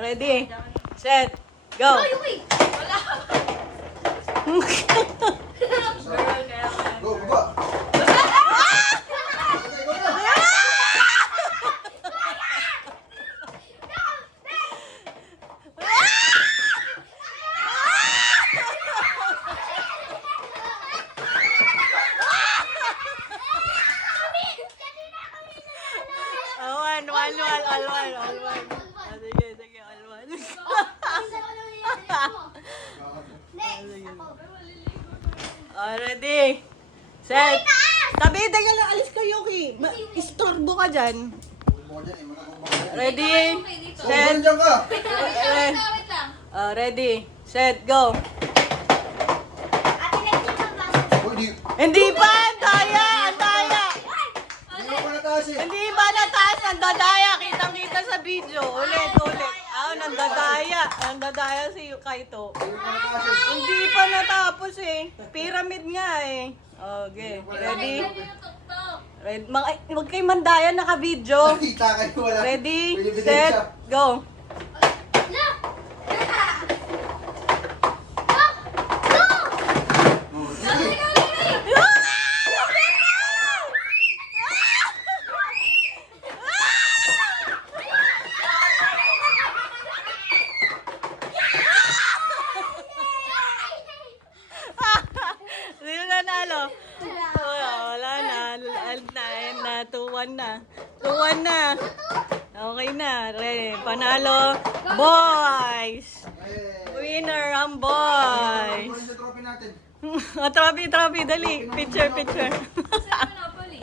Ready? Set. Go. Ay, wait! Wala! Go, baba. All one. Sige, all one. Ready? Set. Tabi, teka lang, alis ka, Yuki. Istorbo ka dyan. Ready? Set. Diyan ka. Wait lang. Ready? Set, go. Uy, di. Hindi pa, ang daya. Hindi mo pa nataas eh. Hindi ba nataas? Nandadaya. Kitang-kita sa video. Ulit. Nandadaya si Kaito. Hindi mo pa nataas eh. Hindi pa natapos eh. Pyramid nga eh. Okay. Ready? Huwag kayo mandaya, naka-video. Nakita kayo, wala. Ready? May ebidensya. Set, go. Oh, sige. Sino nanalo? Wala na. 2-1 na. 2-1 na. Okay na. Panalo. Boys. Winner ang boys. Ano sa trophy natin? Trophy. Dali. Picture. Monopoly.